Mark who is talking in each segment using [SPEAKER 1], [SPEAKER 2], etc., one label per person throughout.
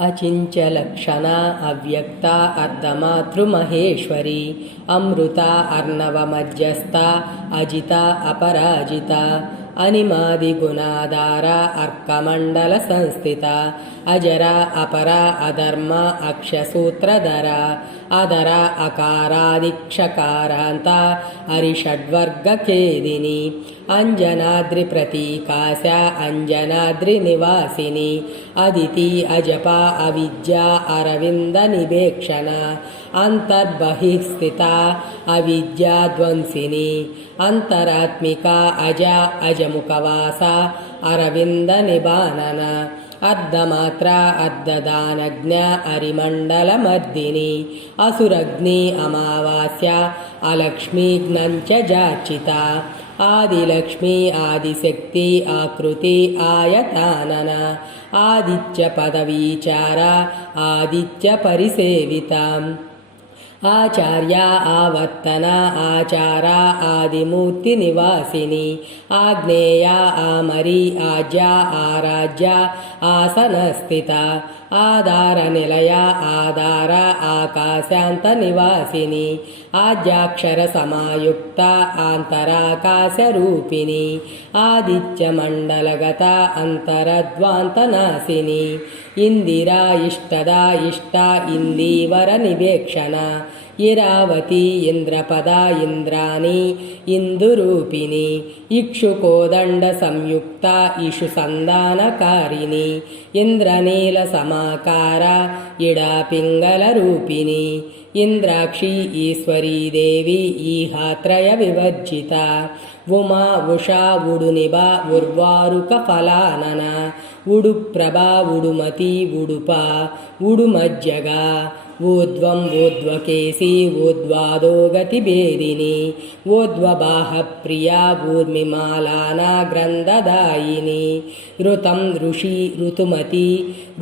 [SPEAKER 1] అచించలక్షణ అవ్యక్త అర్ధమాతృమహేశ్వరి అమృత అర్ణవమధ్యస్థ అజిత అపరాజిత అనిమాదిగుణాధార అర్కమండల సంస్థిత అజర అపర అధర్మ అక్షసూత్రధర అధర అకారాదిక్షకారాంత హరిషడ్వర్గఖేదిని అంజనాద్రి ప్రతీకాశ అంజనాద్రి నివాసిని. అదితి అజప అవిద్య అరవింద నివేక్షణ అంతర్బహిస్థిత అవిద్యాధ్వంసిని అంతరాత్మిక అజ అజముఖవాస అరవింద నిబానన. అర్ధమాత్ర అర్ధదానజ్ఞ అరిమండలమర్దిని అసురగ్ని అమావాస్య అలక్ష్మీఘ్నంచ జాచిత ఆదిలక్ష్మి ఆదిశక్తి ఆకృతి ఆయతానన ఆదిత్య పదవీచార ఆదిత్య పరిసేవితాం आचार्या आवर्तना आचारा आदिमूर्तिनिवासिनी आग्नेया आमरी आज्या आराज्या आसनस्थिता। ఆధార నిలయ ఆధార ఆకాశాంత నివాసిని ఆద్యాక్షర సమాయుక్త ఆంతరాకాశ రూపిణి ఆదిత్య మండలగత అంతరద్వాంతనాశిని ఇందిరా ఇష్టద ఇష్ట ఇందీవర నివేక్షణ ఇరావతి ఇంద్రపద ఇంద్రాణి ఇందురూపిణి ఇక్షుకోదండ సంయుక్త ఇషు సంధానకారిణి ఇంద్రనీల సమా ఇడా పింగళ రూపిణి. ఇంద్రాక్షి ఈశ్వరీదేవి ఈహాత్రయ వివర్జిత. ఉమా ఉషా ఉడునిబ ఉర్వారుక ఫలానన. ఉడు ప్రభా ఉడుమతి ఉడుప ఉడుమజ్జగా ఊర్ధ్వకేశీ ఊర్ధ్వాదో గతిభేదిని ఊర్ధ్వబాహ ప్రియా ఊర్మిమాలానా గ్రంథదాయిని ఋతం ఋషి ఋతుమతి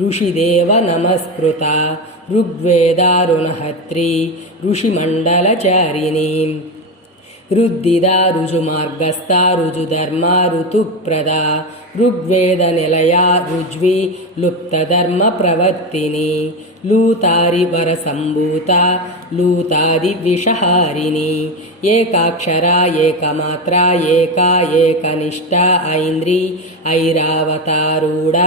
[SPEAKER 1] ఋషిదేవ నమస్కృత ఋగ్వేదారుణహత్రి ఋషిమండలచారిణి రుద్దిదా రుజుమార్గస్థ రుజుధర్మ ఋతుప్రద ఋగ్వేద నిలయ రుజ్వి లుప్తధర్మ ప్రవర్తిని లూతారి వర సంభూత లూతాది విషహారిణి ఏకాక్షర ఏకమాత్ర ఏకా ఏకనిష్ట ఐంద్రి ఐరావతారూఢ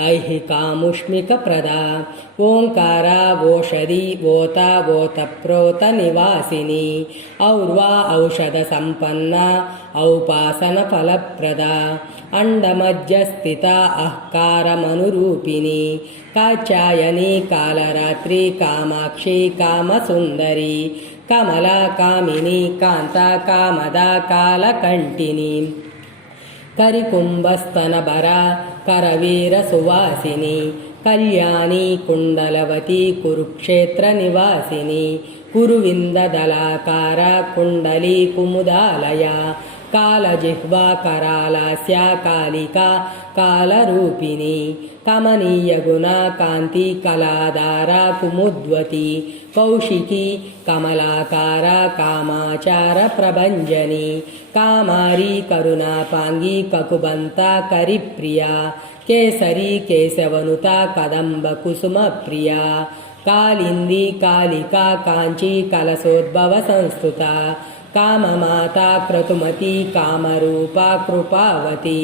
[SPEAKER 1] ఐహికాముష్మిక ప్రద ఓంకార ఓషధి ఓత ఓత ప్రోత నివాసిని. ఔర్వా ఔషధ సంపన్న ఔపాసన ఫలప్రద. అండమధ్యస్థిత అహ్కారమనురూపిణి. కాచాయని కాలరాత్రి కామాక్షి కామసుందరి. కమలా కామిని కాంత కామద కాలకంఠిని కరికుంభస్తనభర కరవీర సువాసిని కళ్యాణి కుండలవతి కురుక్షేత్ర నివాసిని కురువిందదలాకార కుండలి కుముదాలయ కాలజిహ్వా కరాలాస్య కాళిక కాలరూపిణి కమనీయ గుణ కాంతి కళాధార కుముద్వతి కౌశికి కమలాకార కామాచార ప్రభంజని కామారి కరుణాపాంగి కకుబంత కరిప్రియ కేసరి కేశవనుత కదంబ కుసుమ ప్రియ కాళింది కాళికా కాంచీ కలశోద్భవ సంస్కృత కామమాతా క్రతుమతి కామరూప కృపావతి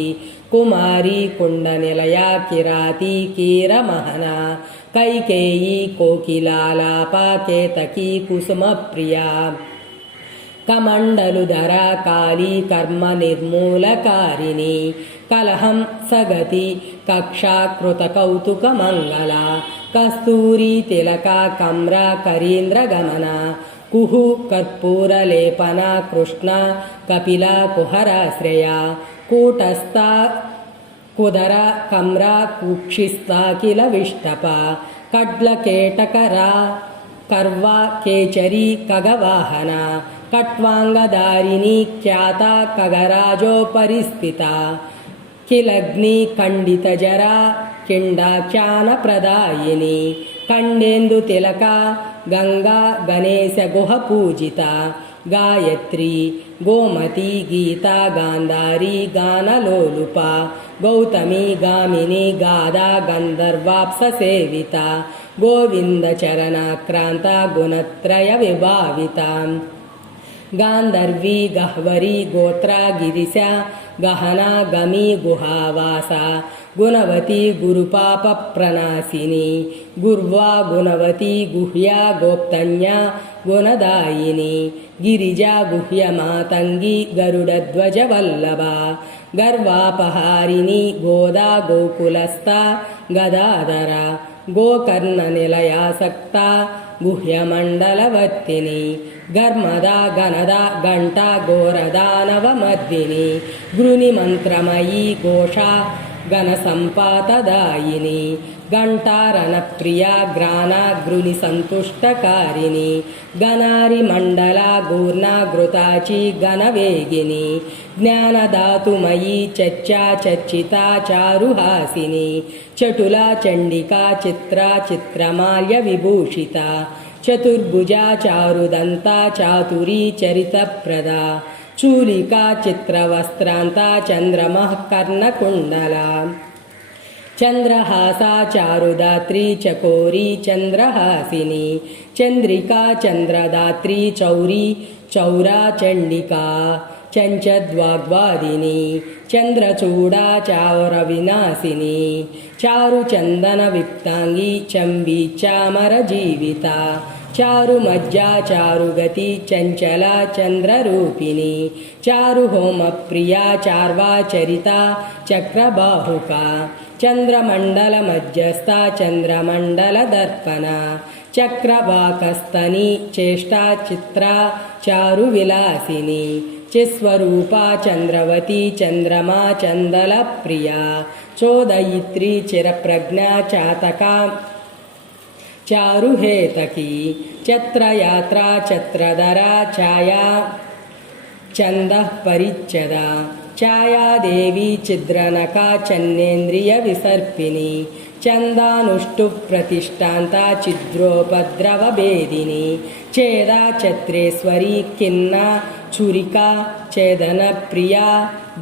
[SPEAKER 1] కుమారి కుండనిలయ కిరాతి కీరమహన కైకేయి కోకిలాలాప కేతకి కుసుమ ప్రియా కమండలుధర కాళీ కర్మ నిర్మూలకారిణి కలహం సగతి కక్షాకృత కౌతుక మంగళ కస్తూరి తిలక కమ్ర కరీంద్ర గమన కుహు కర్పూరలేపన కృష్ణ కపిల కుహరాశ్రయ కూటస్థ కుదర కమ్ర కుక్షిస్తా కిల విష్టప కడ్లకేటకర కర్వ కేచరి కగవాహన కట్వాంగదారిణి ఖ్యాత కగరాజోపరిస్థిత కిలగ్ని ఖండిత జరా కిండాఖ్యాన ప్రదాయిని ఖండేందు తిలక గంగా గణేశ గుహ పూజిత. గాయత్రి గోమతి గీత గాంధారి గానలోలుప గౌతమి గామిని గాదా గంధర్వాప్స సేవిత. గోవింద చరణాక్రాంత గుణత్రయ విభావిత. గాంధర్వీ గహ్వరీ గోత్ర గిరిశ గహనా గమీ గుహావాస. గుణవతి గురుపాప ప్రణాశిని గుర్వా గుణవతి గుహ్యా గోప్తన్య గుణదాయిని గిరిజా గుహ్య మాతంగి గరుడధ్వజ వల్లభ గర్వాపహారిణి గోదా గోకులస్థ గదాధర గోకర్ణ నిలయాసక్త గుహ్యమండలవర్తిని గర్మద గణద ఘంటా ఘోరదానవమర్దిని గృని మంత్రమయీ ఘోష గణ సంపాతదాయిని గంటారణ ప్రియా గ్రాణ సంతుష్టకారిణి గణారి మండలా గూర్ణాగృతాచి గణవేగిని జ్ఞానధాతుమయీ చర్చా చర్చితా చారుహాసిని చటులా చండికా చిత్ర చిత్రమాల్య విభూషిత చతుర్భుజా చారుదంతా చాతురీ చరితప్రద చూలికా చిత్రవస్త్రాంత చంద్రమః కర్ణకుండల చంద్రహాసా చారుదాత్రి చకోరి చంద్రహాసిని చంద్రికా చంద్రదాత్రి చౌరి చౌరా చండికా చంచద్వాగ్వాదిని చంద్రచూడా చావర వినాశిని చారు చందన విప్తాంగి చంబి చామర జీవిత చారు మజ్జా చారుగతి చంచల చంద్రరూపిణి చారు హోమ ప్రియా చార్వా చరిత చక్రబాహుక చంద్రమండల మధ్యస్థ చంద్రమండల దర్పణ. చక్రవాకస్తని చేష్టా చిత్ర చారు విలాసిని. చిస్వరూపా చంద్రవతి చంద్రమా చందల ప్రియా. చోదయిత్రి చిరప్రజ్ఞా చాతకా చారుహేతకి చత్రయాత్రా చత్రధరా ఛాయా చంద పరిచ్ఛద ఛాయాదేవి చిద్రనక చన్నేంద్రియ విసర్పిణి చందానుష్టు ప్రతిష్టాంత చిద్రోపద్రవ భేదిని చేదా చత్రేశ్వరి కిన్న చురిక చేదన ప్రియా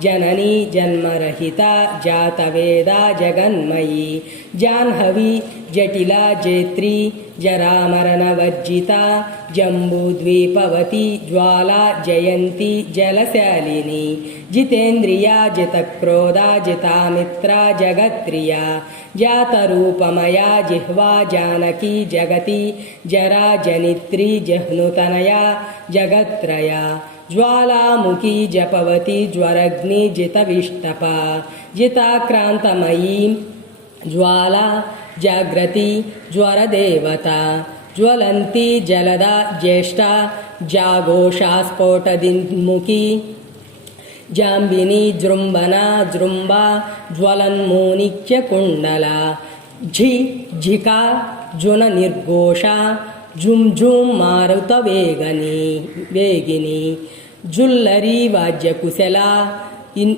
[SPEAKER 1] జనని జన్మరహిత జాతవేద జగన్మయీ జాహ్నవి జటిల జేత్రి జరామరణవర్జిత జంబూద్వీపవతి జ్వాలా జయంతి జలశాలిని జితేంద్రియా జితక్రోధ జితామిత్ర జగత్రియా జాతరూపమయా జిహ్వా జానకి జగతి జరా జనిత్రి జహ్నుతనయా జగత్రయా జ్వాలాముఖీ జపవతి జ్వరగ్ని జితవిష్టప జితాక్రాంతమయీ జ్వాల జాగ్రతి జ్వరదేవత జ్వలంతి జలద జ్యేష్ఠ జాఘోషా స్ఫోటదిన్ముఖి జాంబిని జృంభన జృంభ జ్వలన్మోనిక్య కుండల ఝి ఝికా జున నిర్ఘోష జుం మారుత వేగని వేగిని. జుల్లరి వాద్యకుశల ఇన్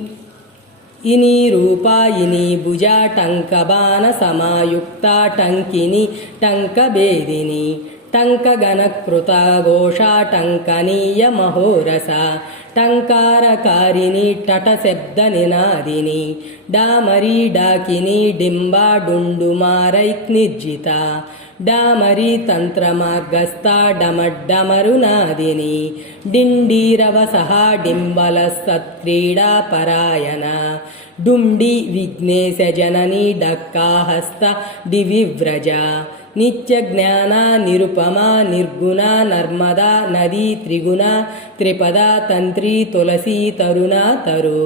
[SPEAKER 1] ఇని రూపాయిని ఇని భుజ టంకబాణ సమాయుక్త టంకిని టంకభేదిని టంకగణకృత ఘోష టంకనీయ మహోరస. టంకారకారిణి టట శబ్ద నినాదిని. డామరీ డాకిని డింబా డుండుమారైక్ నిర్జిత. డుండుమారైక్నిర్జిత డామరి తంత్రమార్గస్థ డమడ్డమరునాదిని డిండీరవ సహా డింబల సత్క్రీడా పరాయణ డుండి విఘ్నేశ జనని డక్కాహస్త దివివ్రజ నిత్య జ్ఞాన నిరుపమ నిర్గుణ నర్మదా నదీ త్రిగుణ త్రిపద తంత్రి తులసి తరుణ తరు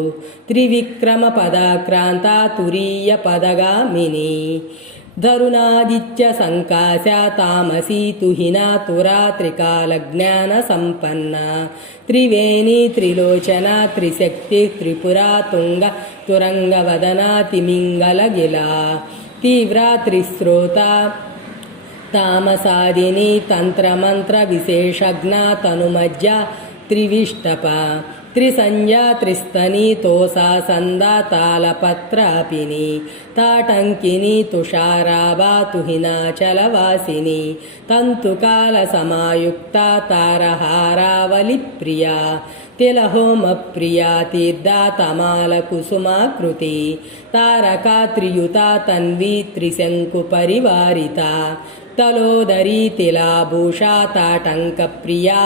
[SPEAKER 1] త్రివిక్రమ పదాక్రాంత తురీయ పదగామిని ధరుణాదిత్య సంకాశ తామసి తుహిన తురా త్రికాల జ్ఞాన సంపన్న త్రివేణి త్రిలోచన త్రిశక్తి త్రిపురా తుంగ తురంగవదన తిమింగల గిల తీవ్ర త్రిశ్రోత త్రిస్తని తోసా సందా తాళపత్రాపిని తాటంకిని తుషారాభా తుహినాచలవాసిని తంతుకాల సమాయుక్త తారహారావలి ప్రియా తిలహోమ ప్రియా తీర్థా తమాల కుసుమాకృతి తారకా త్రియుత తన్వి త్రిశంకు పరివారిత తలోదరీ తిలాభూషా తాటంక ప్రియా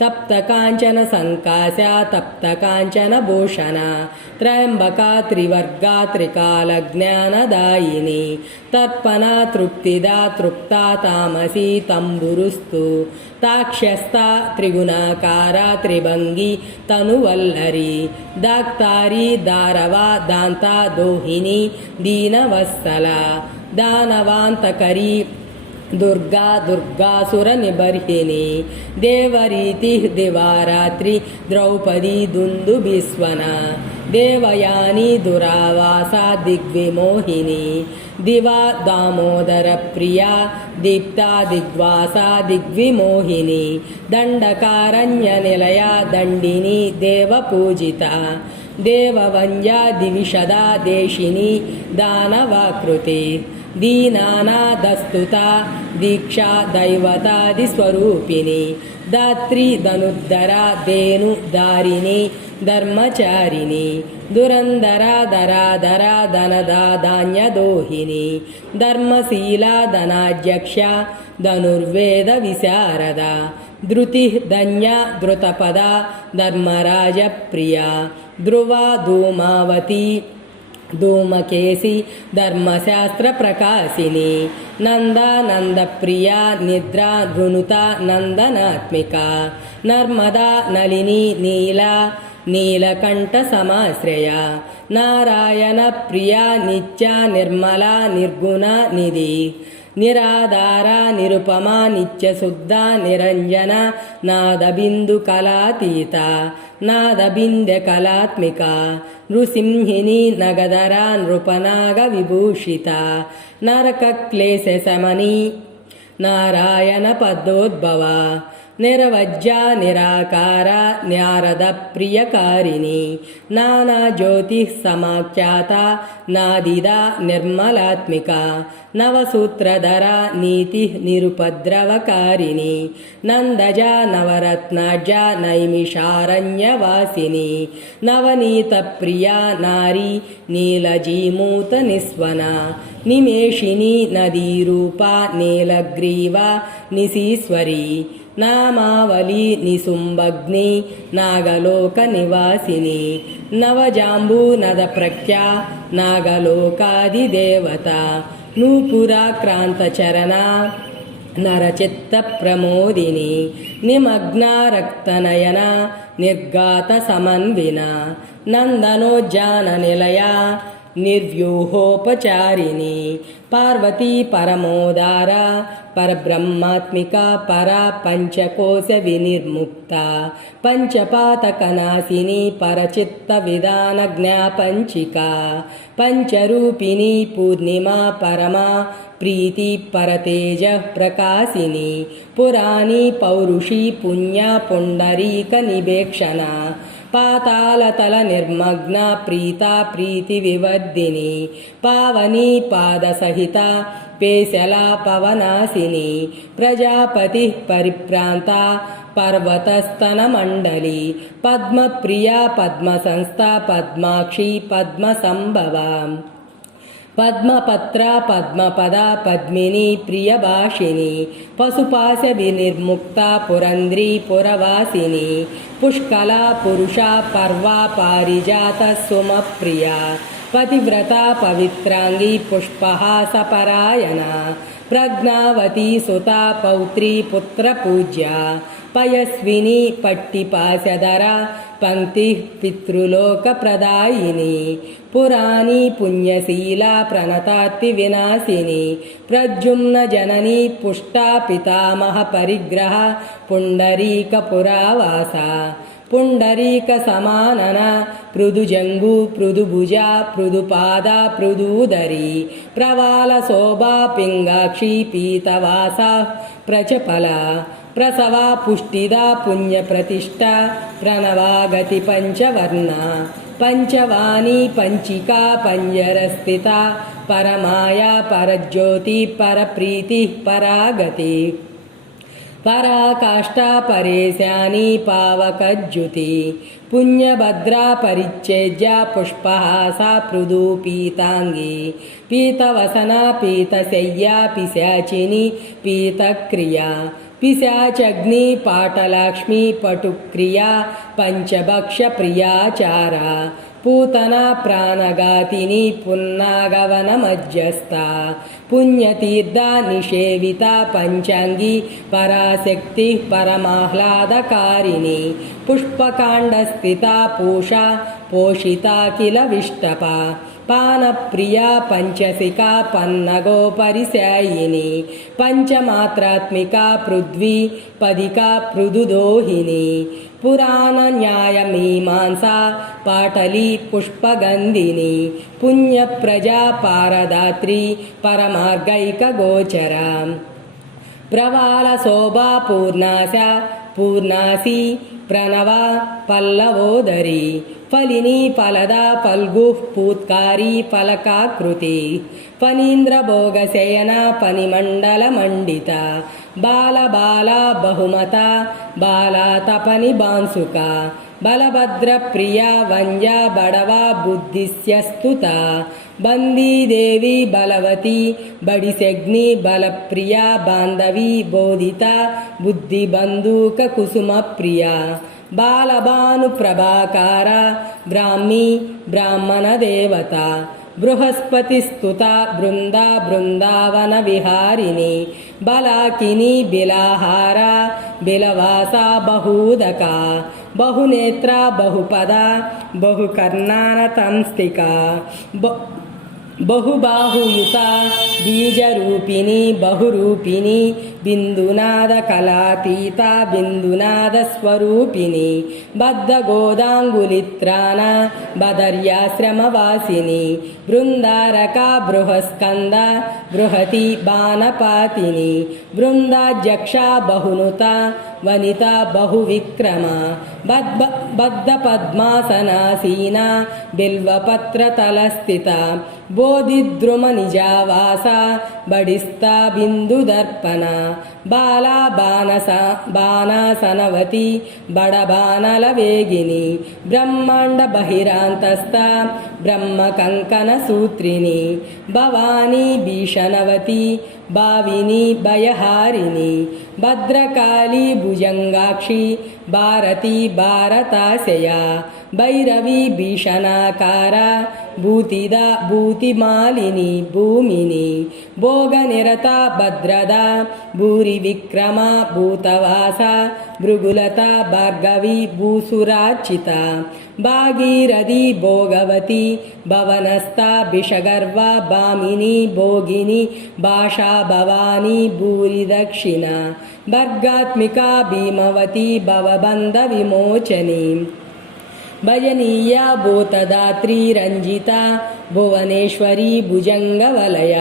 [SPEAKER 1] వాహిని త్రిజటా తిత్తరీ తృష్ణాదేవి త్రివిధ తరుణాకృతి తప్త కాంచన సంకాశ తప్త కాంచన భూషణ త్రయంబకా త్రివర్గా త్రికాల జ్ఞానదాయిని తర్పణ తృప్తిదా తృప్తా తామసి తంబురుస్తు తాక్ష్యస్థ దుర్గా దుర్గాసుర నిబర్హిణి దేవరీతి దివారాత్రి ద్రౌపది దుందు బిస్వన. దేవయాని దురావాస దిగ్విమోహిని. దివా దామోదర ప్రియా దీప్తా దిగ్వాస దిగ్విమోహిని. దండకారణ్య నిలయ దండిని దేవపూజిత. దేవవంద్యా దివిషదా దేశిని దానవాకృతి. దీనానాదస్తుత దీక్షా దైవతాది స్వరూపిణి. దాత్రి ధనుద్ధర దేను దారిణి ధర్మచారిణి. దురంధర ధరాధర ధనదా ధాన్యదోహిని ధర్మశీలా ధనాధ్యక్ష ధనుర్వేద విశారద. ధృతి ధన్య ధృతపద ధర్మరాజ ప్రియ ధ్రువ ధూమావతి ధూమకేసి ధర్మశాస్త్ర ప్రకాశిని. నందానంద ప్రియ నిద్ర గృణుత నందనాత్మిక. నర్మదా నలిని నీల నీలకంఠ సమాశ్రయ. నారాయణ ప్రియ నిత్య నిర్మల నిర్గుణ నిధి. నిరాధార నిరుపమా నిత్యశుద్ధ నిరంజన నాదబిందు కళాతీత నాదబిందె కళాత్మిక నృసింహిని నగదరా నృపనాగ విభూషిత నరక క్లేశ సమని నారాయణ పదోద్భవ నిరవజ్య నిరాకార న్యారద ప్రియకారిణి. నానా జ్యోతి సమాఖ్యాత నాదిద నిర్మలాత్మిక. నవసూత్రధర నీతి నిరుపద్రవకారిణి. నందజ నవరత్నాజ నైమిషారణ్యవాసిని. నవనీత ప్రియా నారీ నీలజీమూత నిస్వన. నిమేషిణి నదీరూప నీలగ్రీవ నిశీశ్వరి. నామావళి నిసుంభగ్ని నాగలోక నివాసిని నవజాంబూనద ప్రఖ్యా నాగలోకాదిదేవత నూపురాక్రాంత చరణ నరచిత్త ప్రమోదిని నిమగ్నారక్తనయన నిర్గాత సమన్విన నందనోజ్జాన నిలయ నిర్వ్యూహోపచారిణి పార్వతీ పరమోదార పరబ్రహ్మాత్మిక పరా పంచకోశ వినిర్ముక్త పంచపాతకనాశిని పరచిత్త విధాన జ్ఞాపంచిక పంచరూపిణి పూర్ణిమా పరమా ప్రీతి పరతేజ ప్రకాశిని పురాణి పౌరుషి పుణ్య పుండరీక నివేక్షణ పాతాళతల నిర్మగ్న ప్రీత ప్రీతి వివర్ధిని పావని పాద సహిత పేశల పవనాశిని ప్రజాపతి పరిప్రాంత పర్వతస్తన మండలి పద్మప్రియ పద్మ సంస్థ పద్మాక్షి పద్మ సంభవ పద్మపత్ర పద్మపద పద్మిని ప్రియభాషిని పశుపాశ వినిర్ముక్త పురంద్రీ పురవాసిని పుష్కల పురుష పర్వ పారిజాత సుమప్రియ. పతివ్రత పవిత్రాంగి పుష్పహాస పరాయణ ప్రజ్ఞావతి సుత పౌత్రీ పుత్ర పూజ్య పయస్విని పట్టిపాశధర పంక్తి పితృలోక ప్రదాయిని పురాణి పుణ్యశీల ప్రణతాతి వినాశిని ప్రద్యుమ్న జనని పుష్టా పితామహ పరిగ్రహ పుండరీక పురావాస పుండరీక సమానన పృదుజంగు పృదుభుజ పృదుపాద పృదూదరి ప్రవాల శోభా పింగాక్షి పీతవాస ప్రచపల ప్రసవ పుష్టిదా పుణ్యప్రతిష్ట ప్రణవాగతి పంచవర్ణ పంచవాణి పంచికా పంజరస్థిత పరమాయా పరజ్యోతి పరప్రీతి పరాగతి. పరాకాష్ఠా పరేశాని పావకజ్యుతి. పుణ్యభద్రా పరిచ్ఛేద్య పుష్పహాస పృదు పీతాంగి. పీతవసన పీతశయ్యా పిశాచిని పీతక్రియా. పిశాచగ్ని పాటలక్ష్మి పటుక్రియా పంచభక్ష ప్రియాచార. పూతన ప్రాణగాతిని పున్నాగవన మధ్యస్థ పుణ్యతీర్థ నిషేవిత పంచాంగి పరాశక్తి పరమాహ్లాదకారిణి. పుష్పకాండస్థిత పూష పోషిత కిల విష్టప. పానప్రియా పంచసికా పన్నగోపరిశాయిని. పంచమాత్రాత్మిక పృథ్వీ పదికా పృదుదోహిని. పురాణ న్యాయ మీమాంసా పాటలి పుష్పగంధిని పుణ్య ప్రజా పారదాత్రి పూర్ణాసి ప్రణవ పల్లవోదరి ఫలిని ఫలద ఫల్గు పూత్కారి ఫలకాకృతి ఫణీంద్రభోగశయన పనిమండల మండిత బాల బాల బహుమత బాల తపని బలభద్రప్రియ వంజా బడవా బుద్ధిస్య బడవ బుద్ధిస్యస్తుత బందీదేవి బలవతి బడిసగ్ని బలప్రియ బాంధవి బోధిత బుద్ధి బంధూక కుసుమ ప్రియ బాలభాను ప్రభాకార బ్రాహ్మీ బ్రాహ్మణ దేవత బృహస్పతి స్తుత బృంద బృందావన విహారిణి బలాకిని బిలాహార బిలవాస బహూదక बहुनेत्रा बहुपदा बहुकर्णानतंस्तिका बहुबाहुयुता बीजरूपिणी बहुरूपिणी బిందునాద కళాతీత బిందునాద స్వరూపిణి బద్ధ గోదాంగులిత్రాన బదర్యాశ్రమవాసిని బృందారక బృహస్కంద బృహతి బాణపాతిని బృందాధ్యక్ష బహునుత వనిత బహువిక్రమ బద్ద బద్ధ పద్మాసనాసీన బిల్వపత్రతలస్థిత బోధిద్రుమ నిజావాస బడిస్తా బిందుదర్పణ. బాలా బానస బాణాసనవతి బడబాణల వేగిని బ్రహ్మాండ బహిరాంతస్థ బ్రహ్మ కంకణ సూత్రిని భవానీ భీషణవతి భావిని భయహారిణి భద్రకాళి భుజంగాక్షి భారతి భారతాశయ భైరవి భీషణాకార భూతిద భూతిమాలిని భూమిని భోగనిరత భద్రద భూరి విక్రమ భూతవాస భృగులత భార్గవి భూసురార్చిత భాగీరథి భోగవతి భవనస్థ బిషగర్వ భామిని భోగిని భాషా భవాని భూరి దక్షిణ భర్గాత్మిక భీమవతి భవబంధ విమోచని. భజనీయ భూతదాత్రీ రంజిత భువనేశ్వరి భుజంగవలయ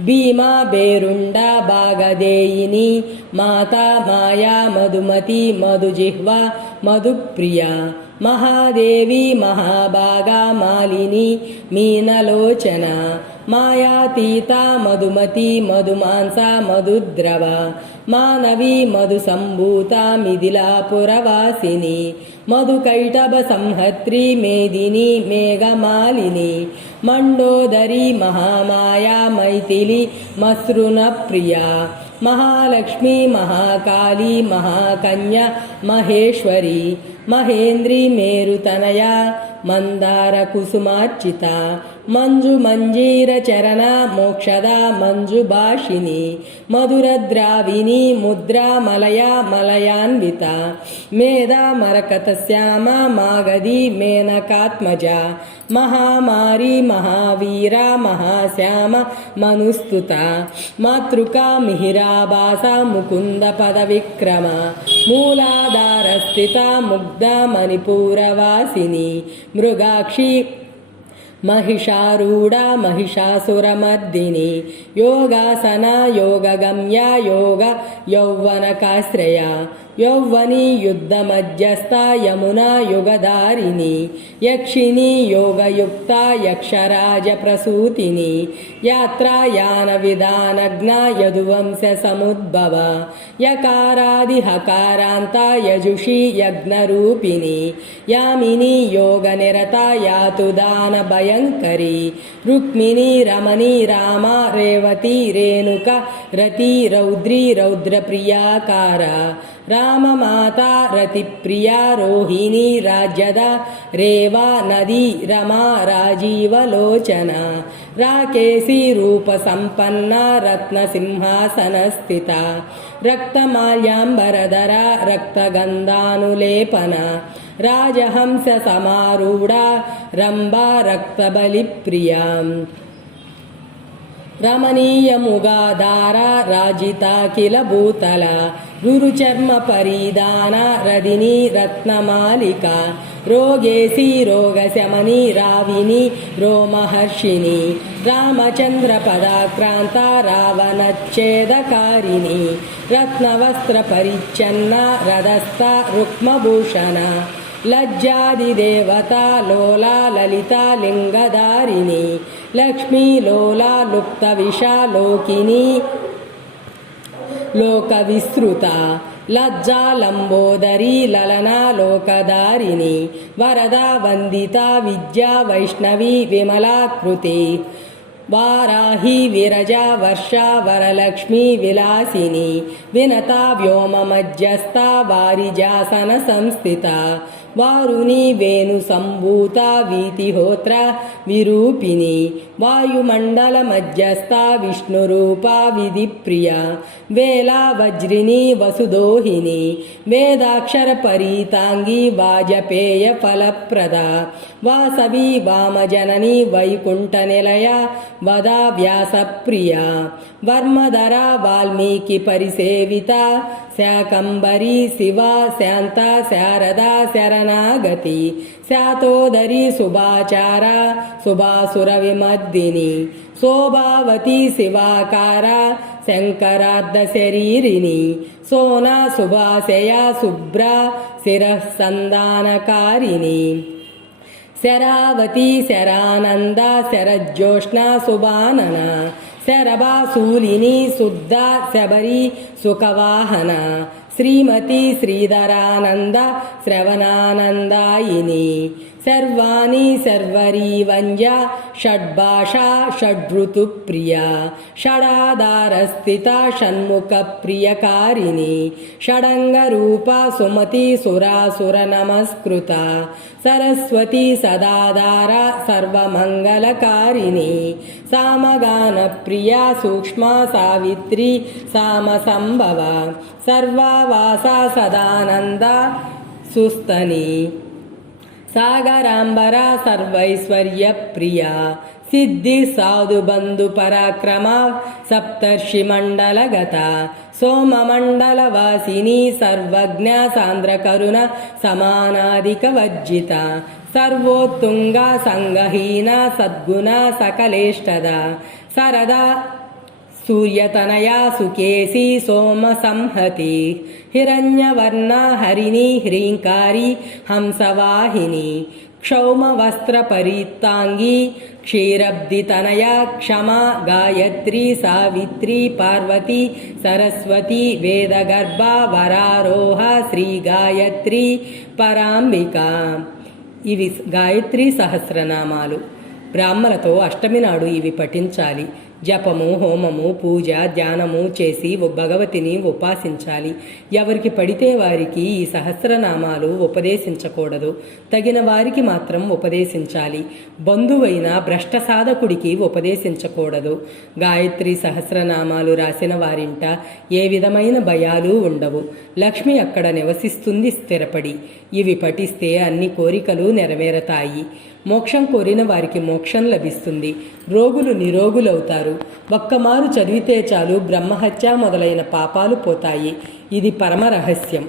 [SPEAKER 1] భీమా బేరుండ భాగదేయిని మాతా మాయా మధుమతి మధుజిహ్వ మధుప్రియ మహాదేవి మహాభాగా మాలిని మీనలోచన మాయాతీత మధుమతి మధుమాంస మధుద్రవ మానవి మధు సంభూత మిథిలాపురవాసిని మధుకైటభ సంహత్రి మేదిని మేఘమాలిని మండోదరి మహామాయా మైథిలి మసృన ప్రియ మహాలక్ష్మి మహాకాళి మహాకన్య మహేశ్వరి మహేంద్రి మేరుతనయ మందార కుసుమార్చిత మంజు మంజీర చరణ మోక్షద మంజు భాషిని మధుర ద్రావిణి ముద్రా మలయ మలయాన్విత మేధా మరకత శ్యామ మాగధి మేనకాత్మజ మహామారి మహావీర మహాశ్యామ మనుస్తుత మాతృకా మిహిరాభాస ముకుంద పద విక్రమ మూలాధార స్థిత ముగ్ధ మణిపూరవాసిని మృగాక్షి महिषारूढा महिषासुरमर्दिनि योगासना योगगम्या योग यौवनकाश्रया యౌవని యుద్ధ మధ్యస్థ యమునా యుగదారిణి యక్షిణి యోగయుక్త యక్షరాజ ప్రసూతిని యాత్రాయాన విధానజ్ఞ యదువంశ సముద్భవ యకారాది హకారాంత యజుషి యజ్ఞరూపిణి యామిని యోగ నిరత యాతు దాన భయంకరి రుక్మిణి రమణి రామ రేవతి రేణుక రతి రౌద్రి రౌద్రప్రియాకార ರಾಮಮಾತಾ ರತಿಪ್ರಿಯ ರೋಹಿಣಿ ರಾಜ್ಯದ ರೇವಾ ನದಿ ರಮಾ ರಾಜೀವಲೋಚನ ರಾಕೇಶಿ ರೂಪ ಸಂಪನ್ನ ರತ್ನ ಸಿಂಹಾಸನಸ್ಥಿತ ರಕ್ತಮಾಲ್ಯಾಂಬರಧರ ರಕ್ತಗಂಧಾನುಲೇಪನ ರಾಜಹಂಸ ಸಮಾರೂಢ ರಂಭಾ ರಕ್ತಬಲಿಪ್ರಿಯ రమణీయముగా దారా రాజిత కిల భూతల గురు చర్మ పరిదాన రదిని రత్నమాలిక రోగేసి రోగశమని రావిని రోమహర్షిని రామచంద్ర పదాక్రాంత రావణచ్ఛేదకారిణి రత్నవస్త్ర పరిచ్ఛన్న రదస్థ రుక్మభూషణ లజ్జాది దేవత లోలా లలిత లింగదారిణి లక్ష్మీ లోలా లుప్త విషాలోకిని లోక విస్తృత లజ్జా లంబోదరి లలనా లోకధారిణి. వరదా వందిత విద్యా వైష్ణవి విమలాకృతి. వారాహి విరజ వర్ష వారుని వేణు సంభూత వీతిహోత్ర విరూపిణి. వాయుమండల మధ్యస్థ విష్ణురూప విధి ప్రియ వేలా వజ్రిని వసుదోహిని వేదాక్షర పరీతాంగి వాజపేయ ఫలప్రద. వాసవి వామజనని వైకుంఠ నిలయ వదా వ్యాసప్రియ. వర్మధర వాల్మీకి పరిసేవిత శాకంబరి శివ శాంత శారద శరణాగతి శాతోదరి శుభాచార శుభాసుర విమద్దిని శోభావతి శివాకార శంకరార్ధ శరీరిణి సోనా శుభాశయ శుభ్ర శిరసంధానకారిణి శరావతి శరానంద శరజ్యోష్ణ సుబానన శరభాసూలిని శుద్ధ శబరి సుఖవాహన. శ్రీమతి శ్రీధరానంద శ్రవణానందాయిని. సర్వాణి సర్వరీ వంజ షడ్భాషా షడ్ఋతుప్రియ షడాధారస్థిత షణ్ముఖ ప్రియకారిణి షడంగరూప సుమతి సురాసుర నమస్కృత సరస్వతి సదాధార సర్వమంగళకారిణి సామగాన ప్రియ సూక్ష్మ సావిత్రి సామ సంభవ సర్వావాస సదానంద సుస్తని. సాగరాంబర సర్వైశ్వర్య ప్రియ సిద్ధి సాధు బంధు పరాక్రమ సప్తర్షి మండలగత సోమ మండల వాసిని సర్వజ్ఞ సాంద్ర కరుణ సమానాధిక వర్జిత సర్వోత్తుంగ సంగహీన సద్గుణ సకలేష్టద సరదా సూర్యతనయా సుకేసి సోమ సంహతి హిరణ్యవర్ణ హరిణి హ్రీంకారి హంసవాహిని క్షౌమవస్త్రపరీతాంగి క్షీరబ్దితనయా క్షమా గాయత్రి సావిత్రి పార్వతి సరస్వతి వేదగర్భ వరారోహ శ్రీ గాయత్రి పరాంబిక. ఇవి గాయత్రి సహస్రనామాలు. బ్రాహ్మలతో అష్టమి నాడు ఇవి పఠించాలి. జపము హోమము పూజ ధ్యానము చేసి ఓ భగవతిని ఉపాసించాలి. ఎవరికి పడితే వారికి ఈ సహస్రనామాలు ఉపదేశించకూడదు. తగిన వారికి మాత్రం ఉపదేశించాలి. బంధువైన భ్రష్ట సాధకుడికి ఉపదేశించకూడదు. గాయత్రి సహస్రనామాలు రాసిన వారింట ఏ విధమైన భయాలు ఉండవు. లక్ష్మి అక్కడ నివసిస్తుంది స్థిరపడి. ఇవి పఠిస్తే అన్ని కోరికలు నెరవేరతాయి. మోక్షం కోరిన వారికి మోక్షం లభిస్తుంది. రోగులు నిరోగులవుతారు. ఒక్కమారు చదివితే చాలు బ్రహ్మహత్య మొదలైన పాపాలు పోతాయి. ఇది పరమ రహస్యం.